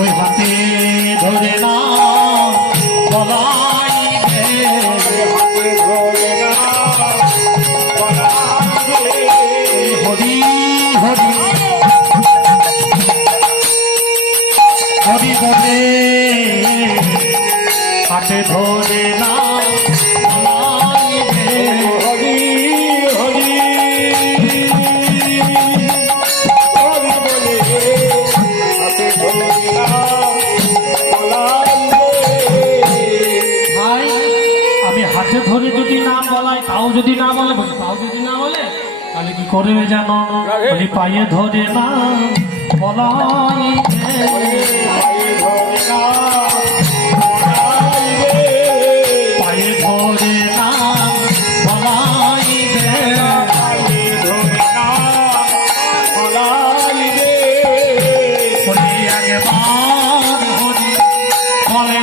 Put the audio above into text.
ওই হাতে ধরে না বলাই দে, হাতে ধরে না হরি হরি হরি বলে হাতে ধরে না বলাই দে, হরি হরি হরি বলে হাতে ধরে না ভাই আমি হাতে ধরে যদি না বলাই, তাও যদি না বলে, বলি তাও যদি না বলে, তাহলে কি করবে জানো? বলি পায়ে ধরে না বলাই দে, পায়ে ধরে না বলাই দে, বলি একবার হরি বলে